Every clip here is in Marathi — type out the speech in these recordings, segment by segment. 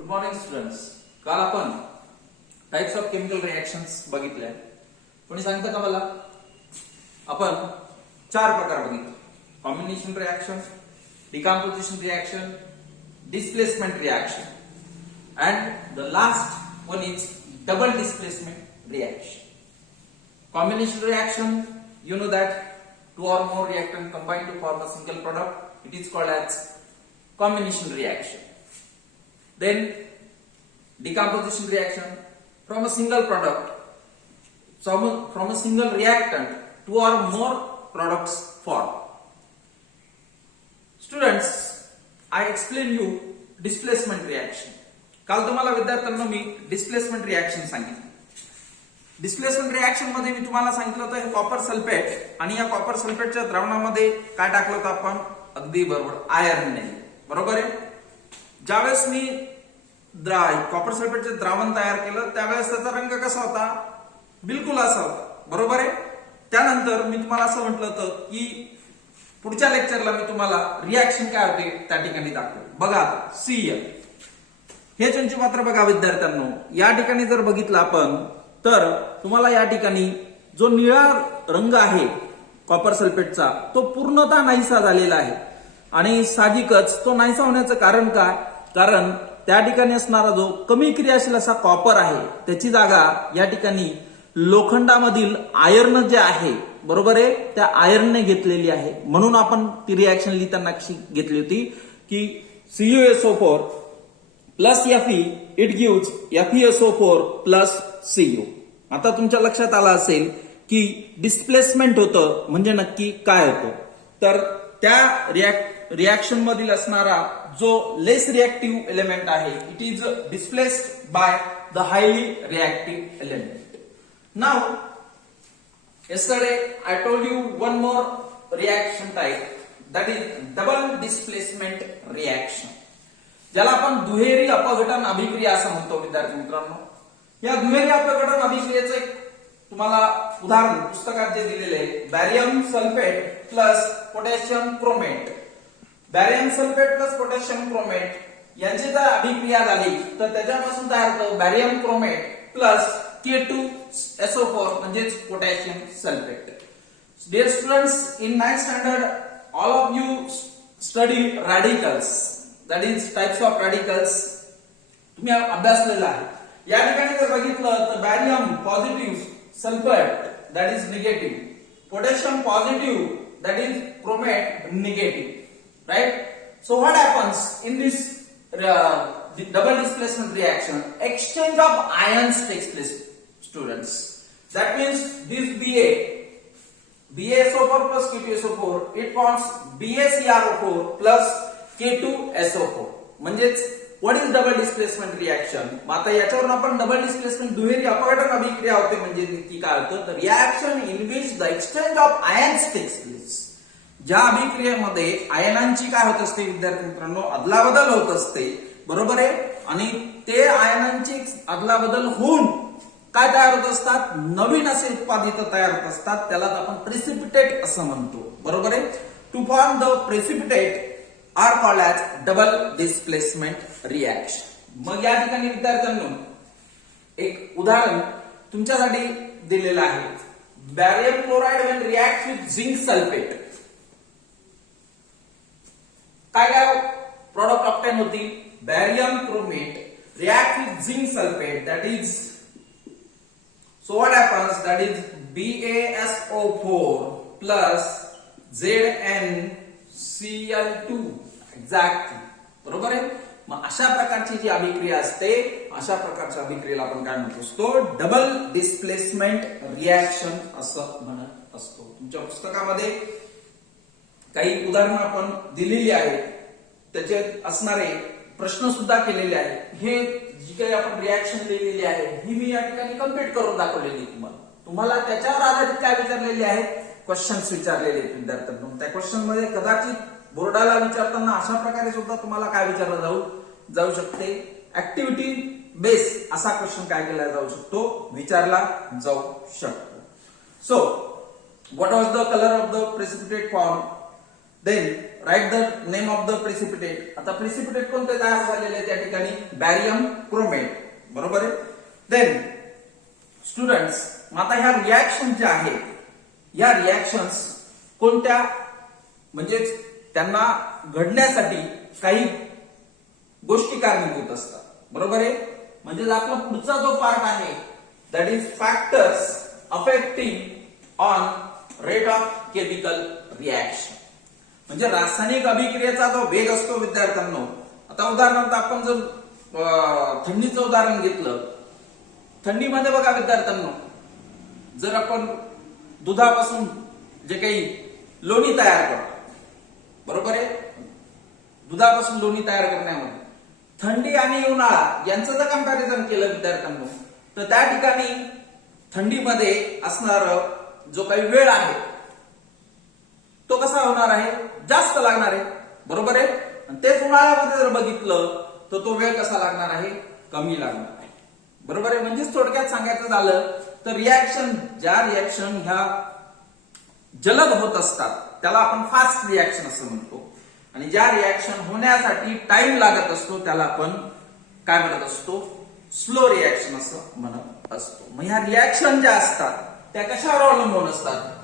Good morning students. काल आपण टाइप्स ऑफ केमिकल रिएक्शन्स बघितल्या. कोणी सांगतं का मला? आपण 4 प्रकार बघितले. Combination reaction, decomposition reaction, displacement reaction, and the last one is double displacement reaction. Combination reaction, you know that two or more reactant combine to form a single product. It is called as combination reaction. Then decomposition reaction, from a single product, from a single reactant, two or more products form. Students, I explain you displacement reaction. काल तुम्हाला विद्यार्थ्यांना मी डिस्प्लेसमेंट रिएक्शन सांगितली. डिस्प्लेसमेंट रिएक्शन मध्ये मी तुम्हाला सांगितलं होतं हे कॉपर सल्फेट, आणि या कॉपर सल्फेटच्या द्रावणामध्ये काय टाकलं होतं आपण? अगदी बरोबर, आयर्न नाही. बरोबर आहे. ज्यावेळेस मी कॉपर सल्फेटचे द्रावण तयार केलं त्यावेळेस त्याचा रंग कसा होता? बिलकुल असा होता. बरोबर आहे. त्यानंतर मी तुम्हाला असं म्हटलं होतं की पुढच्या लेक्चरला मी तुम्हाला रिएक्शन काय होते त्या ठिकाणी दाखवेल. बघा Cl हे चंचुपात्र बघा विद्यार्थ्यांनो. या ठिकाणी जर बघितलं आपण तर तुम्हाला या ठिकाणी जो निळा रंग आहे कॉपर सल्फेटचा तो पूर्णतः नाहीसा झालेला आहे. आणि साहजिकच तो नाहीसा होण्याचं कारण काय? कारण त्या ठिकाणी असणारा जो कमी क्रियाशील असा कॉपर आहे त्याची जागा या ठिकाणी लोखंडामधील आयर्न जे आहे, बरोबर आहे, त्या आयर्नने घेतलेली आहे. म्हणून आपण ती रिएक्शन लिहिताना कशी घेतली होती की CuSO4 plus Fe it gives FeSO4 plus Cu. आता तुमच्या लक्षात आलं असेल की डिस्प्लेसमेंट होतं म्हणजे नक्की काय होतं. तर त्या रिएक्शन मधील असणारा जो लेस रिएक्टिव्ह एलिमेंट आहे it is displaced by the highly reactive element. Now yesterday I told you one more reaction type, that is double displacement reaction, ज्याला आपण दुहेरी अपघटन अभिक्रिया असं म्हणतो. विद्यार्थी मित्रांनो, या दुहेरी अपघटन अभिक्रियेचं एक तुम्हाला उदाहरण पुस्तकात जे दिलेले आहे, barium sulphate plus potassium chromate. Barium sulphate plus potassium chromate यांची जर अभिक्रिया झाली तर त्याच्यापासून तयार होतं बॅरियम क्रोमेट प्लस K2SO4 म्हणजेच potassium sulphate. Dear students, in 9th standard all of you study radicals, that is types of radicals तुम्ही अभ्यासलेला आहे. या ठिकाणी जर बघितलं तर barium positive, sulphate that is negative, potassium positive that is chromate negative, right? So what happens in this double displacement reaction? Exchange of ions takes place, students. That means this BaSO4 plus K2SO4 it forms BaCrO4 plus K2SO4. म्हणजेच what is double displacement reaction? आता याच्यावरून आपण डबल डिस्प्लेसमेंट दुहेरी अपघटन अभिक्रिया होते म्हणजे नक्की काय होतं? तर reaction in which the exchange of ions takes place. ज्या अभिक्रियेमध्ये आयनांची काय होत असते विद्यार्थी मित्रांनो? अदलाबदल होत असते. बरोबर आहे. आणि ते आयनांची अदलाबदल होऊन काय तयार होत असतात? नवीन असे उत्पादित तयार होत असतात. त्याला आपण प्रेसिपिटेट असं म्हणतो. बरोबर आहे. To form the precipitate are called as double displacement reaction. मग या ठिकाणी विद्यार्थ्यांनो एक उदाहरण तुमच्यासाठी दिलेलं आहे. Barium chloride when react with zinc sulphate, काय काय प्रोडक्ट ऑब्टेन होतील? Barium chromate react with zinc sulfate, that is, so what happens, that is BaSO4 plus ZnCl2 exactly. बरोबर आहे. मग अशा प्रकारची जी अभिक्रिया असते अशा प्रकारच्या अभिक्रियेला आपण काय म्हणतो असतो? डबल डिस्प्लेसमेंट रिएक्शन असं म्हणत असतो. तुमच्या पुस्तकामध्ये काही उदाहरणं आपण दिलेली आहेत, त्याचे असणारे प्रश्न सुद्धा केलेले आहेत. हे जी काही आपण रिएक्शन लिहिलेली आहे ही मी या ठिकाणी कम्प्लीट करून दाखवलेली तुम्हाला त्याच्यावर आधारित काय विचारलेले आहेत? क्वेश्चन्स विचारलेले आहेत विद्यार्थ्यांना. त्या क्वेश्चन मध्ये कदाचित बोर्डाला विचारताना अशा प्रकारे सुद्धा तुम्हाला काय विचारलं जाऊ शकते? ऍक्टिव्हिटी बेस असा क्वेश्चन काय केला जाऊ शकतो? विचारला जाऊ शकतो. So what was the colour of the precipitate form? Then write the name of the precipitate. आता प्रिसिपिटेट कोणते तयार झालेले त्या ठिकाणी बॅरियम क्रोमेट. बरोबर आहे. देन स्टुडंट्स, आता ह्या रिॲक्शन ज्या आहेत, या रिॲक्शन्स कोणत्या म्हणजे त्यांना घडण्यासाठी काही गोष्टी कारणीभूत असतात. बरोबर आहे. म्हणजे आपला पुढचा जो पार्ट आहे that is factors affecting on rate of chemical reaction. म्हणजे रासायनिक अभिक्रियेचा जो वेग असतो विद्यार्थ्यांनो, आता उदाहरणार्थ आपण जर थंडीचं उदाहरण घेतलं, थंडीमध्ये बघा विद्यार्थ्यांनो, जर आपण दुधापासून जे काही लोणी तयार करतो, बरोबर आहे, दुधापासून लोणी तयार करण्यामध्ये थंडी आणि उन्हाळा यांचं जर कंपॅरिझन केलं विद्यार्थ्यांनो, तर त्या ठिकाणी थंडीमध्ये असणार जो काही वेळ आहे तो कसा होणार आहे, जास्त लागणार आहे. बरोबर आहे. आणि तेच उन्हाळ्यामध्ये जर बघितलं तर तो वेळ कसा लागणार आहे, कमी लागणार आहे. बरोबर आहे. म्हणजेच थोडक्यात सांगायचं झालं तर ज्या रिॲक्शन ह्या जलद होत असतात त्याला आपण फास्ट रिॲक्शन असं म्हणतो, आणि ज्या रिॲक्शन होण्यासाठी टाइम लागत असतो त्याला आपण काय म्हणत असतो, स्लो रिॲक्शन असं म्हणत असतो. मग ह्या रिॲक्शन ज्या असतात त्या कशावर अवलंबून असतात,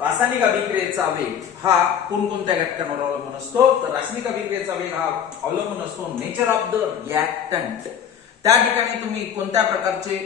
रासायनिक अभिक्रियेचा वेग हा कोणकोणत्या घटकांवर अवलंबून असतो, तर रासायनिक अभिक्रियेचा वेग हा अवलंबून असतो नेचर ऑफ द रिॲक्टंट. त्या ठिकाणी तुम्ही कोणत्या प्रकारचे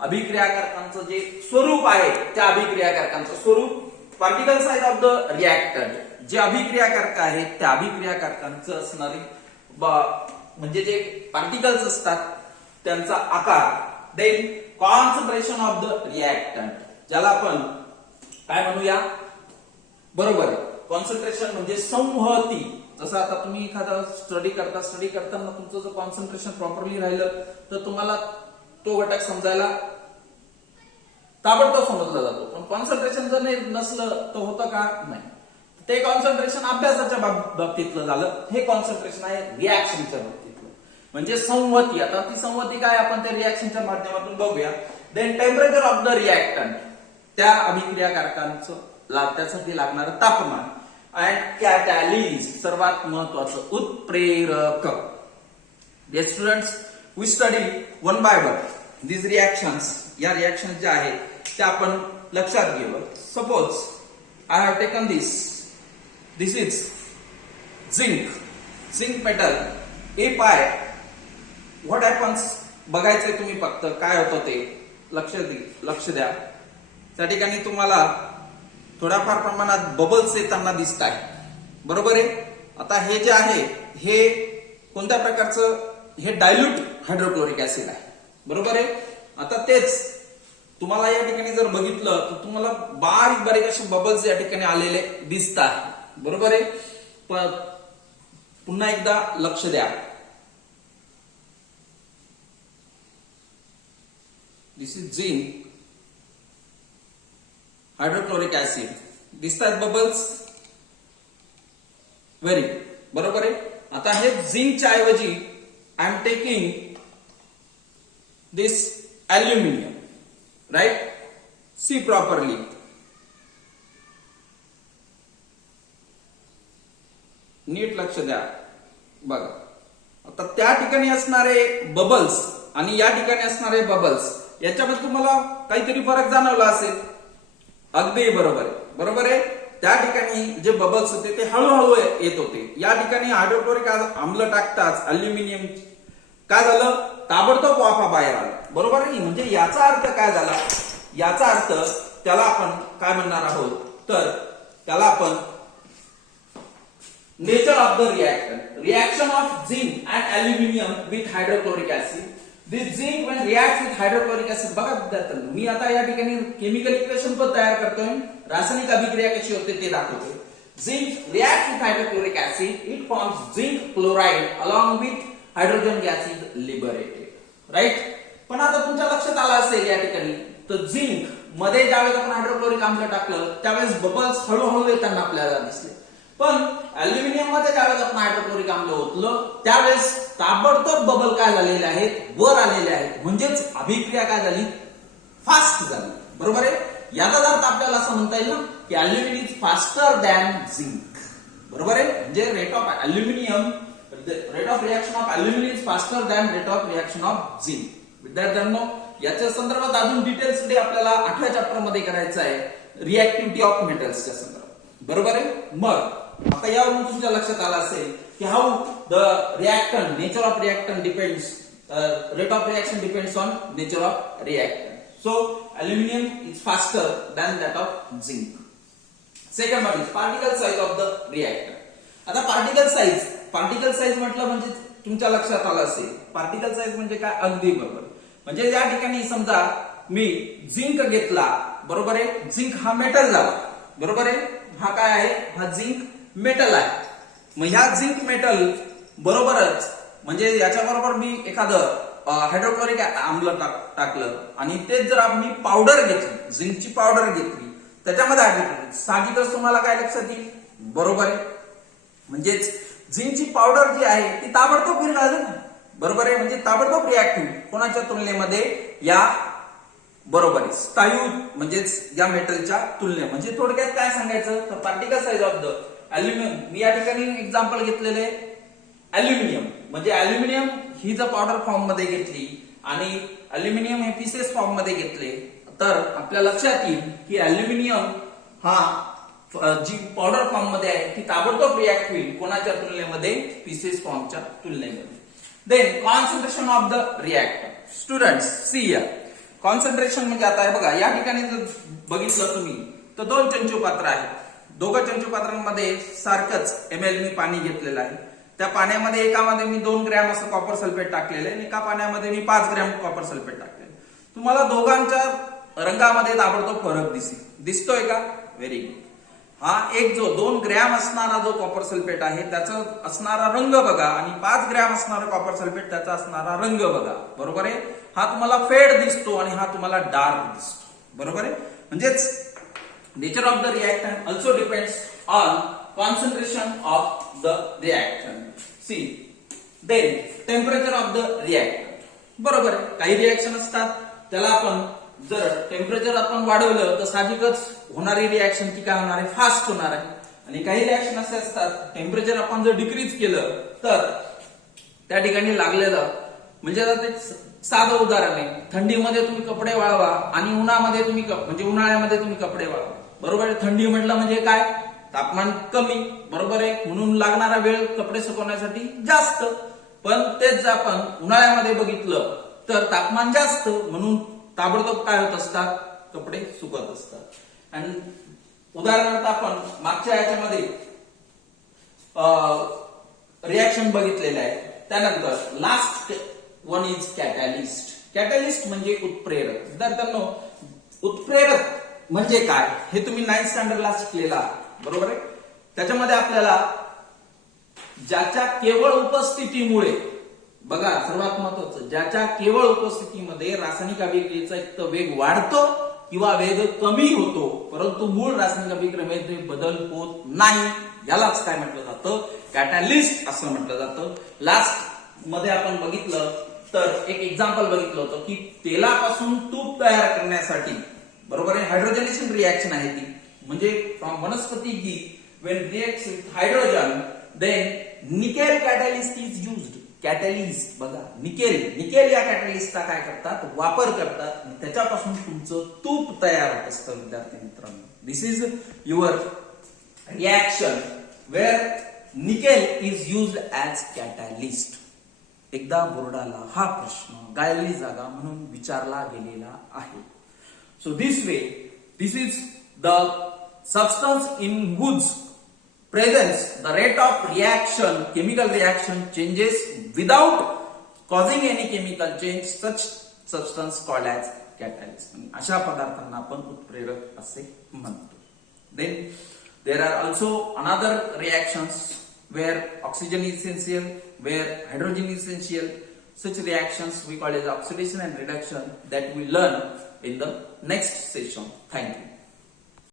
अभिक्रियाकारकांचं जे स्वरूप आहे त्या अभिक्रियाकारकांचं स्वरूप, particle size of the reactant, जे अभिक्रियाकारक आहेत त्या अभिक्रियाकारकांचं असणारे म्हणजे जे पार्टिकल्स असतात त्यांचा आकार, then concentration of the reactant, ज्याला आपण काय म्हणूया, बरोबर आहे, कॉन्सन्ट्रेशन म्हणजे संहती. जसं आता तुम्ही एखादा स्टडी करताना तुमचं जर कॉन्सन्ट्रेशन प्रॉपरली राहिलं तर तुम्हाला तो घटक समजायला ताबडतोब समजला जातो. पण कॉन्सन्ट्रेशन जर नसलं तर होतं का, नाही. ते कॉन्सन्ट्रेशन अभ्यासाच्या बाबतीतलं झालं, हे कॉन्सन्ट्रेशन आहे रिॲक्शनच्या बाबतीतलं, म्हणजे संहती. आता ती संहती काय आपण त्या रिॲक्शनच्या माध्यमातून बघूया. Then temperature of the reactant, त्या अभिक्रियाकारकांचं त्यासाठी लागणारं तापमान, अँड कॅटॅलिस्ट, सर्वात महत्वाचं उत्प्रेरक. Dear students, we study one by one these reactions. या रिॲक्शन ज्या आहेत त्या आपण लक्षात घेऊ. Suppose I have taken this is zinc metal. If I what happens, बघायचंय तुम्ही फक्त काय होतं ते, लक्ष द्या. त्या ठिकाणी तुम्हाला थोड्याफार प्रमाणात बबल्स येताना दिसत आहे. बरोबर आहे. आता हे जे आहे हे कोणत्या प्रकारचं, हे डायल्यूट हायड्रोक्लोरिक ऍसिड आहे. बरोबर आहे. आता तेच तुम्हाला या ठिकाणी जर बघितलं तर तुम्हाला बारीक असे बबल्स या ठिकाणी आलेले दिसतात. बरोबर आहे. पण पुन्हा एकदा लक्ष द्या. दिस इज झिंक हायड्रोक्लोरिक ऍसिड. दिसतात बबल्स, व्हेरी बरोबर आहे. आता हे झिंकच्या ऐवजी I am taking this aluminium, right? See properly. नीट लक्ष द्या. बघा आता त्या ठिकाणी असणारे बबल्स आणि या ठिकाणी असणारे बबल्स याच्यामध्ये तुम्हाला काहीतरी फरक जाणवला असेल. अगदी बरोबर आहे. बरोबर आहे. त्या ठिकाणी जे बबल्स होते ते हळूहळू येत होते. या ठिकाणी हायड्रोक्लोरिक आम्ल टाकताच अल्युमिनियम काय झालं, ताबडतोब वाफा बाहेर आला. बरोबर आहे. म्हणजे याचा अर्थ काय झाला, याचा अर्थ त्याला आपण काय म्हणणार आहोत, तर त्याला आपण nature of the reaction of zinc and aluminium with hydrochloric acid. This zinc when reacts with hydrochloric acid. बघा विद्यार्थ्यांनो, मी आता या ठिकाणी केमिकल इक्वेशन पण तयार करतोय, रासायनिक अभिक्रिया कशी होते ते दाखवतोय. Zinc reacts with hydrochloric acid, it forms zinc chloride along with hydrogen gas is liberated. Right. पण आता तुमच्या लक्षात आलं असेल या ठिकाणी, तर झिंक मध्ये ज्यावेळेस आपण हायड्रोक्लोरिक आम्ल टाकलं त्यावेळेस बबल्स हळूहळू येताना आपल्याला दिसले. पण अल्युमिनियम मध्ये ज्यावेळेस आपण हायड्रोक्लोरिक आम्ल ओतलं त्यावेळेस ताबडतोब बबल काय झालेले आहेत, वर आलेले आहेत. म्हणजेच अभिक्रिया काय झाली, फास्ट झाली. बरोबर आहे. याचा अर्थ आपल्याला असं म्हणता येईल ना की aluminium is faster than zinc. बरोबर आहे. म्हणजे rate of aluminium rate of reaction of aluminium is faster than rate of reaction of zinc. विद्यार्थ्यांनो याच्या संदर्भात अजून डिटेल स्टडी आपल्याला 8व्या चॅप्टर मध्ये करायचं आहे, रिएक्टिव्हिटी ऑफ मेटल्सच्या संदर्भात. बरोबर आहे. मग आता यावरून तुमच्या लक्षात आलं असेल की how the reactant nature of reactant depends rate of reaction depends on nature of reactant. So aluminum is faster than that of zinc. Second one is particle size of the reactant. आता particle size म्हटलं म्हणजे तुमच्या लक्षात आलं असेल पार्टिकल साइज म्हणजे काय, अगदी बरोबर. म्हणजे या ठिकाणी समजा मी झिंक घेतला, बरोबर आहे. झिंक हा मेटल झाला, बरोबर आहे. हा काय आहे, हा झिंक मेटल आहे. मग ह्या झिंक मेटल बरोबरच म्हणजे याच्या बरोबर मी एखादं हायड्रोक्लोरिक आम्ल टाकलं आणि तेच जर मी पावडर घेतली, झिंकची पावडर घेतली, त्याच्यामध्ये ऍड साहजिकच तुम्हाला काय लक्षात येईल, बरोबर आहे. म्हणजेच झिंकची पावडर जी आहे ती ताबडतोब विरघळते ना, बरोबर आहे. म्हणजे ताबडतोब रिॲक्टिव्ह कोणाच्या तुलनेमध्ये, या बरोबर आहे स्थायू म्हणजेच या मेटलच्या तुलनेत. म्हणजे थोडक्यात काय सांगायचं तर particle size of the aluminium, मी या ठिकाणी एक्झाम्पल घेतलेले अल्युमिनियम. म्हणजे अल्युमिनियम ही जर पावडर फॉर्म मध्ये घेतली आणि अल्युमिनियम हे पीसेस फॉर्म मध्ये घेतले तर आपल्या लक्षात येईल की अल्युमिनियम हा जी पावडर फॉर्म मध्ये आहे ती ताबडतोब रिॲक्ट होईल कोणाच्या तुलनेमध्ये, पीसेस फॉर्मच्या तुलनेमध्ये. Then concentration of the reactant. Students see here, concentration म्हणजे आता हे बघा या ठिकाणी जर बघितलं तुम्ही तर 2 चंचुपात्र आहेत. दोघं चंचुपात्रांमध्ये सारखंच ml मी पाणी घेतलेलं आहे. त्या पाण्यामध्ये एकामध्ये मी 2 ग्रॅम असं कॉपर सल्फेट टाकलेलं आहे आणि एका पाण्यामध्ये मी 5 ग्रॅम कॉपर सल्फेट टाकलेलं. तुम्हाला दोघांच्या रंगामध्ये ताबडतोब फरक दिसतोय का? Very good. हा एक जो 2 ग्रॅम असणारा जो कॉपर सल्फेट आहे त्याचा असणारा रंग बघा आणि 5 ग्रॅम असणारा कॉपर सल्फेट त्याचा असणारा रंग बघा, बरोबर आहे. हा तुम्हाला फेड दिसतो आणि हा तुम्हाला डार्क दिसतो, बरोबर आहे. म्हणजेच nature of the reactant also depends on concentration of the reactant. See, then temperature of the reactant. बरोबर आहे. काही रिएक्शन असतात त्याला आपण जर टेम्परेचर आपण वाढवलं तर साहजिकच होणारी रिएक्शन ती काय होणार आहे, फास्ट होणार आहे. आणि काही रिएक्शन असे असतात टेम्परेचर आपण जर डिक्रीज केलं तर त्या ठिकाणी लागलेलं, म्हणजे आता ते साधं उदाहरण आहे, थंडीमध्ये तुम्ही कपडे वाळवा आणि उन्हामध्ये तुम्ही म्हणजे उन्हाळ्यामध्ये तुम्ही कपडे वाळवा, बरोबर आहे. थंडी म्हटलं म्हणजे काय, तापमान कमी, बरोबर आहे. म्हणून लागणारा वेळ कपडे सुकवण्यासाठी जास्त. पण तेच जर आपण उन्हाळ्यामध्ये बघितलं तर तापमान जास्त, म्हणून ताबडतोब काय होत असतात, कपडे सुकत असतात. आणि उदाहरणार्थ आपण मागच्या याच्यामध्ये रिएक्शन बघितलेले आहे. त्यानंतर last one is catalyst. Catalyst म्हणजे उत्प्रेरक. विद्यार्थ्यांनो उत्प्रेरक म्हणजे काय हे तुम्ही 9th स्टँडर्डला शिकलेला, बरोबर आहे. त्याच्यामध्ये आपल्याला ज्याच्या केवळ उपस्थितीमुळे, बघा सर्वात महत्वाचं, ज्याच्या केवळ उपस्थितीमध्ये रासायनिक अभिक्रियेचा एक तर वेग वाढतो किंवा वेग कमी होतो, परंतु मूळ रासायनिक अभिक्रियेमध्ये बदल होत नाही, यालाच काय म्हटलं जातं, कॅटॅलिस्ट असं म्हटलं जातं. लास्ट मध्ये आपण बघितलं तर एक एक्झाम्पल बघितलं होतं की तेलापासून तूप तयार करण्यासाठी, बरोबर आहे, हायड्रोजनेशन रिएक्शन आहे ती. म्हणजे फ्रॉम वनस्पती घी when reacts with hydrogen then nickel catalyst is used. Catalyst बघा, निकेल या कॅटॅलिस्टचा काय करतात, वापर करतात आणि त्याच्यापासून तुमचं तूप तयार होत असतं. विद्यार्थी मित्रांनो, this is your reaction where nickel is used as catalyst. एकदा बोर्डाला हा प्रश्न गायली जागा म्हणून विचारला गेलेला आहे. So this way this is the substance in whose presence the rate of reaction, chemical reaction changes without causing any chemical change, such substance called as catalyst. अशा पदार्थांना आपण उत्प्रेरक असे म्हणतो. Then there are also another reactions where oxygen is essential, where hydrogen is essential. Such reactions we call as oxidation and reduction that we learn in the next session. Thank you.